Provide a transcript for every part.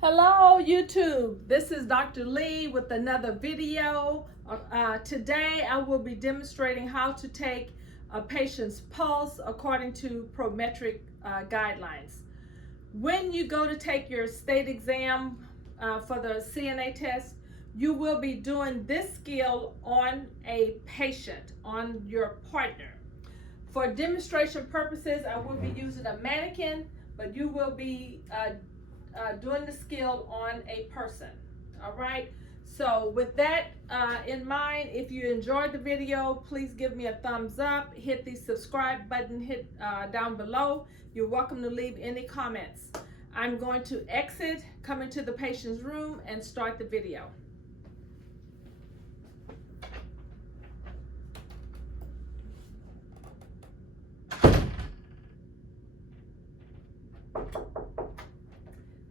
Hello YouTube, this is Dr. Lee with another video. Today I will be demonstrating how to take a patient's pulse according to Prometric guidelines. When you go to take your state exam for the CNA test, you will be doing this skill on a patient, on your partner. For demonstration purposes, I will be using a mannequin, but you will be doing the skill on a person. All right, so with that in mind, if you enjoyed the video, please give me a thumbs up, hit the subscribe button, hit down below. You're welcome to leave any comments. I'm going to exit, come into the patient's room, and start the video.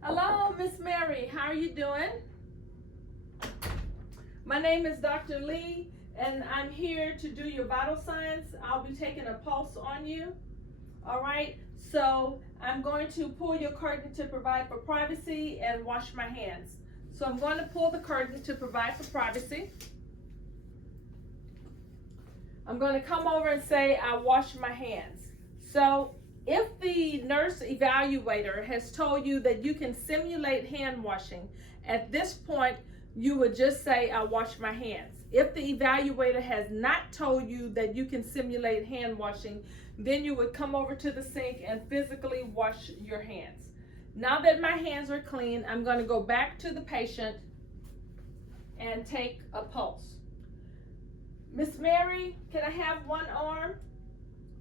Hello, Miss Mary. How are you doing? My name is Dr. Lee, and I'm here to do your vital signs. I'll be taking a pulse on you. All right, so I'm going to pull your curtain to provide for privacy and wash my hands. So I'm going to pull the curtain to provide for privacy. I'm going to come over and say I wash my hands. So if the nurse evaluator has told you that you can simulate hand washing, at this point, you would just say, I wash my hands. If the evaluator has not told you that you can simulate hand washing, then you would come over to the sink and physically wash your hands. Now that my hands are clean, I'm going to go back to the patient and take a pulse. Miss Mary, can I have one arm?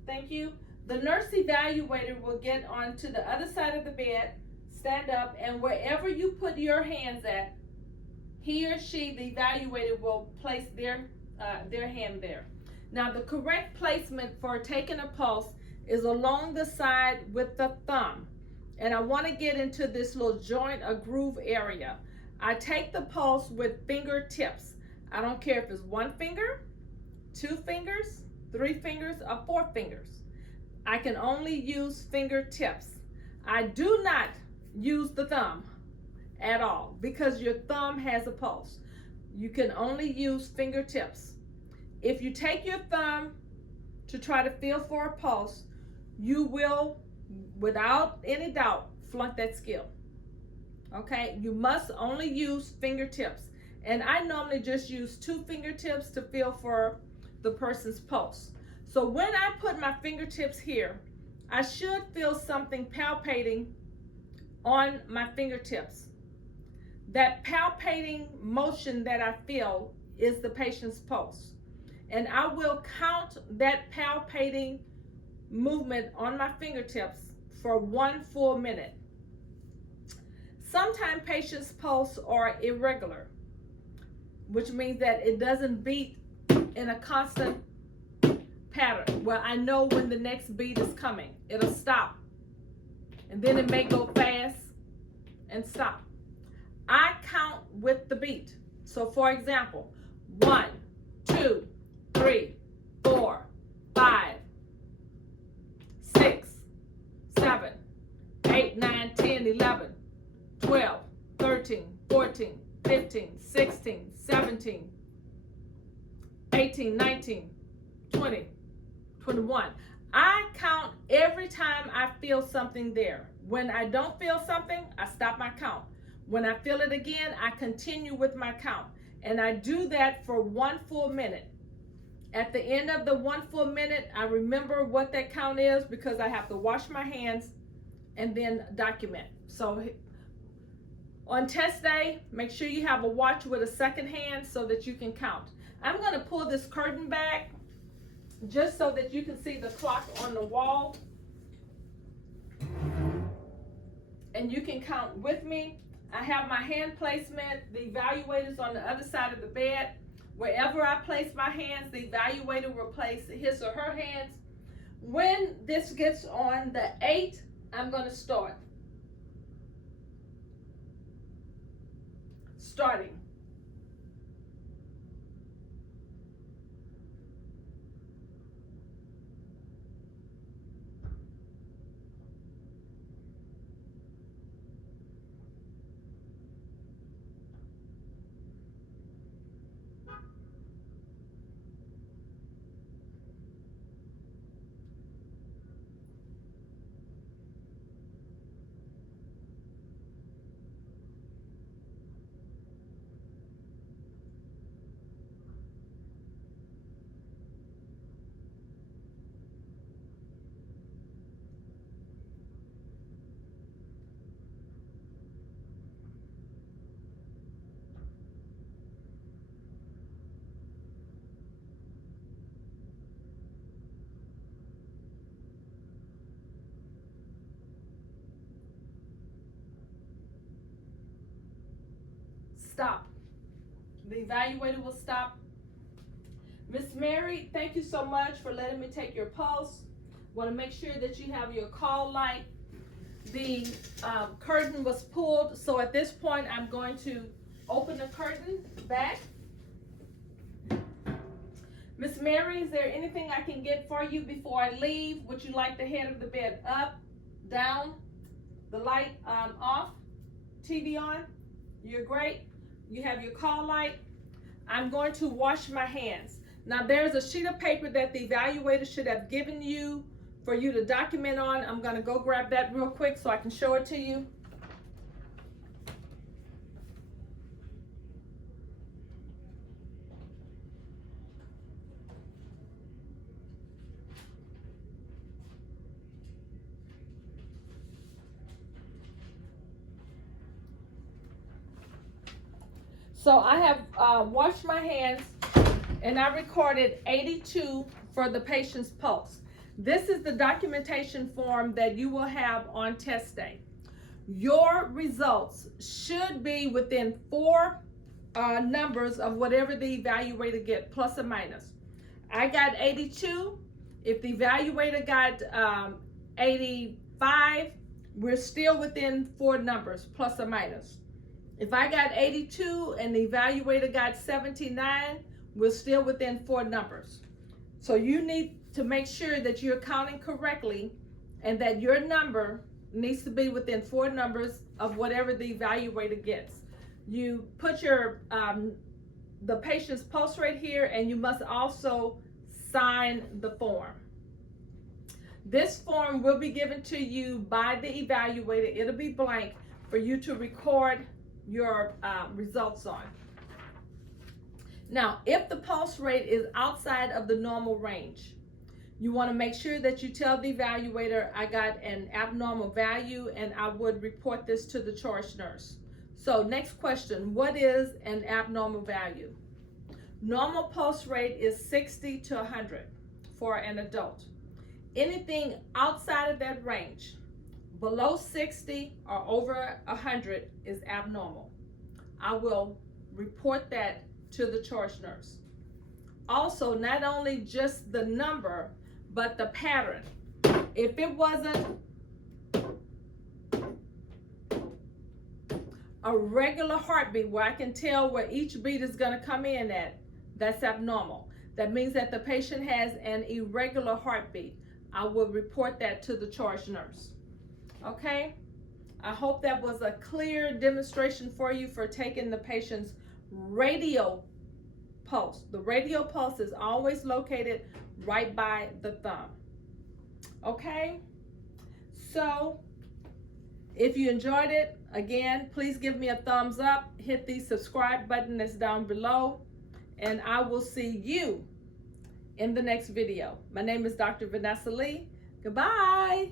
Thank you. The nurse evaluator will get onto the other side of the bed, stand up, and wherever you put your hands at, he or she, the evaluator, will place their hand there. Now, the correct placement for taking a pulse is along the side with the thumb. And I want to get into this little joint or groove area. I take the pulse with fingertips. I don't care if it's 1 finger, 2 fingers, 3 fingers, or 4 fingers. I can only use fingertips. I do not use the thumb at all because your thumb has a pulse. You can only use fingertips. If you take your thumb to try to feel for a pulse, you will, without any doubt, flunk that skill. Okay, you must only use fingertips. And I normally just use 2 fingertips to feel for the person's pulse. So when I put my fingertips here, I should feel something palpating on my fingertips. That palpating motion that I feel is the patient's pulse. And I will count that palpating movement on my fingertips for 1 full minute. Sometimes patients' pulse are irregular, which means that it doesn't beat in a constant pattern where I know when the next beat is coming. It'll stop, and then it may go fast and stop. I count with the beat. So for example, 1, 2, 3, 4, 5, 6, 7, 8, 9, 10, 11, 12, 13, 14, 15, 16, 17, 18, 19, 20, 21. I count every time I feel something there. When I don't feel something, I stop my count. When I feel it again, I continue with my count. And I do that for 1 full minute. At the end of the 1 full minute, I remember what that count is because I have to wash my hands and then document. So on test day, make sure you have a watch with a second hand so that you can count. I'm going to pull this curtain back just so that you can see the clock on the wall. And you can count with me. I have my hand placement. The evaluator's on the other side of the bed. Wherever I place my hands, the evaluator will place his or her hands. When this gets on the 8, I'm going to start. Starting. stop. The evaluator will stop. Miss Mary, thank you so much for letting me take your pulse. Want to make sure that you have your call light. The curtain was pulled, so at this point I'm going to open the curtain back. Miss Mary, is there anything I can get for you before I leave? Would you like the head of the bed up, down, the light off, TV on? You're great. You have your call light. I'm going to wash my hands. Now there's a sheet of paper that the evaluator should have given you for you to document on. I'm going to go grab that real quick so I can show it to you. So I have washed my hands and I recorded 82 for the patient's pulse. This is the documentation form that you will have on test day. Your results should be within 4 numbers of whatever the evaluator get, plus or minus. I got 82. If the evaluator got 85, we're still within 4 numbers, plus or minus. If I got 82 and the evaluator got 79, we're still within 4 numbers. So you need to make sure that you're counting correctly and that your number needs to be within 4 numbers of whatever the evaluator gets. You put your the patient's pulse rate here, and you must also sign the form. This form will be given to you by the evaluator. It'll be blank for you to record your results on. Now, if the pulse rate is outside of the normal range, you want to make sure that you tell the evaluator, I got an abnormal value and I would report this to the charge nurse. So next question, what is an abnormal value? Normal pulse rate is 60 to 100 for an adult. Anything outside of that range, below 60 or over 100 is abnormal. I will report that to the charge nurse. Also, not only just the number, but the pattern. If it wasn't a regular heartbeat where I can tell where each beat is going to come in at, that's abnormal. That means that the patient has an irregular heartbeat. I will report that to the charge nurse. Okay? I hope that was a clear demonstration for you for taking the patient's radial pulse. The radial pulse is always located right by the thumb. Okay? So, if you enjoyed it, again, please give me a thumbs up. Hit the subscribe button that's down below. And I will see you in the next video. My name is Dr. Vanessa Lee. Goodbye.